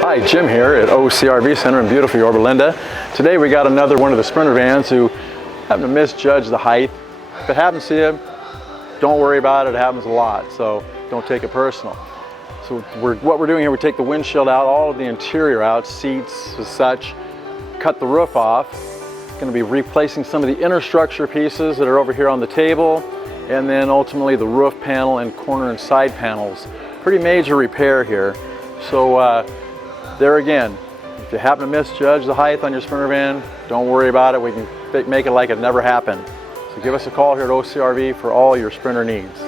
Hi, Jim here at OCRVCenter in beautiful Yorba Linda. Today we got another one of the Sprinter vans who happened to misjudge the height. If it happens to you, don't worry about it. It happens a lot, so don't take it personal. So what we're doing here, we take the windshield out, all of the interior out, seats as such, cut the roof off. Going to be replacing some of the inner structure pieces that are over here on the table, and then ultimately the roof panel and corner and side panels. Pretty major repair here. So there again, if you happen to misjudge the height on your Sprinter van, don't worry about it. We can make it like it never happened. So give us a call here at OCRV for all your Sprinter needs.